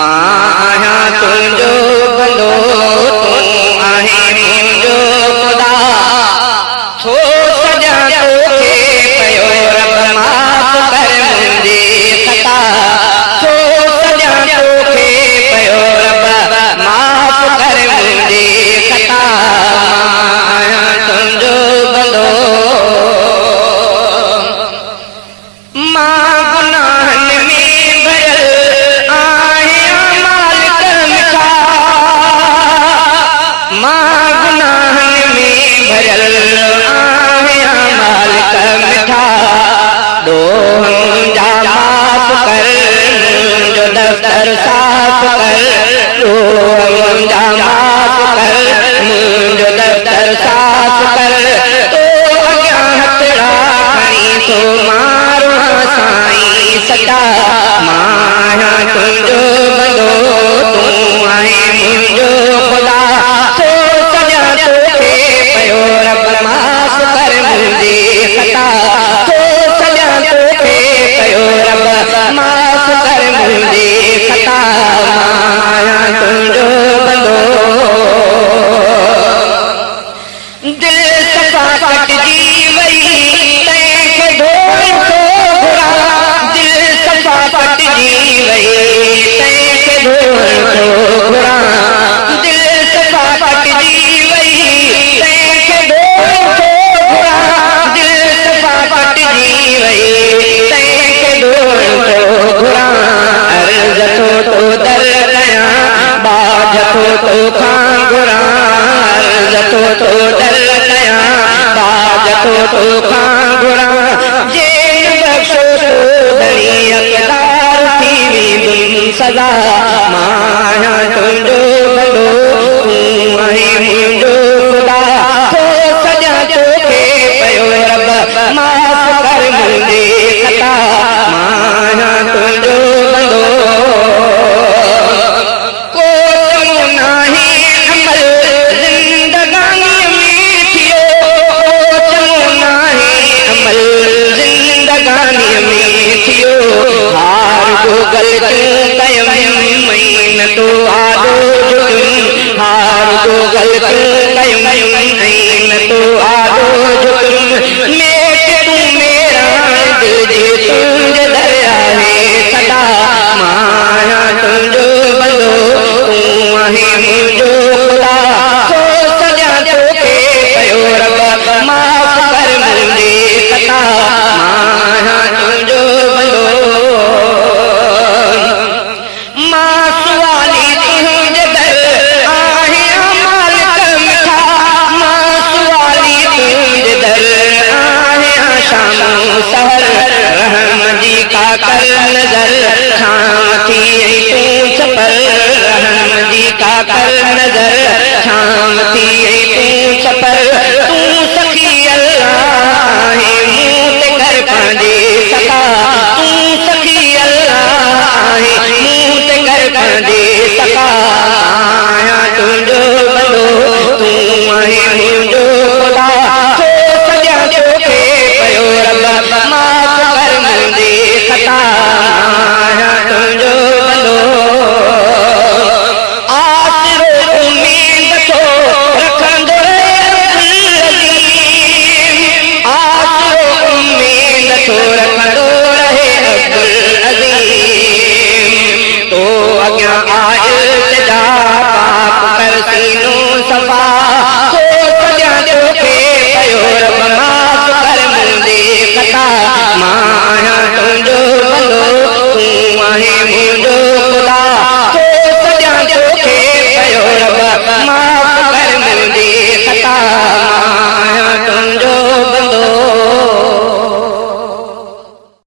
मां आहियां तुंहिंजो बंदो तूं आहे मुंहिंजो ख़ुदा थो सॼां तोखे पियो रब माफ़ कर मुंहिंजी ख़ता थो सॼां तोखे पियो रब माफ़ कर मुंहिंजी ख़ता मां आहियां तुंहिंजो बंदो मां गुनाहनि में भरियल आहियां मालिक मिठा मां गुनाहनि में भरियल आहियां मालिक मिठा ॾोह मुंहिंजा माफ़ कर मुंहिंजो दफ़्तर साफ़ कर ॾोह मुंहिंजा माफ़ कर मुंहिंजो दफ़्तर साफ़ कर तो अॻियां हथड़ा खणी थो मारो साईं सदा मां आहियां तुंहिंजो बंदो तूं आहे मुंहिंजो ख़ुदा थो सॼां तोखे पियो रब माफ़ कर मुंहिंजी ख़ता थो सॼां तोखे पियो रब माफ़ कर मुंहिंजी ख़ता मां आहियां तुंहिंजो बंदो दिल सफ़ा कटिजी वई तंहिंखे ढोल थो घुरां दिल सफ़ा कटिजी वई तंहिंखे ढोल थो घुरां दिल सफ़ा कटिजी वई तंहिंखे ढोल थो घुरां दिल सफ़ा कटिजी वई तंहिंखे ढोल थो घुरां अर्ज़ थो तो दर कयां बाज थो तोखां घुरां अर्ज़ थो तो दर कयां बाज थो तोखां घुरां जेल बख़्शो तो दरी अक़दार थी वेंदुमि सदा मां आहियां तुंहिंजो बंदो तूं आहे मुंहिंजो ख़ुदा थो सॼां तोखे पियो रब माफ़ कर मुंहिंजी ख़ता मां आहियां तुंहिंजो बंदो को चङो नाहे अमल ज़िंदगानीअ में थियो को चङो नाहे अमल ज़िंदगानीअ में थियो हार जो ग़लतियूं कयमि न तो आॾो झुकियुमि हार जो ग़लतियूं कयमि न तो आॾो झुकियुमि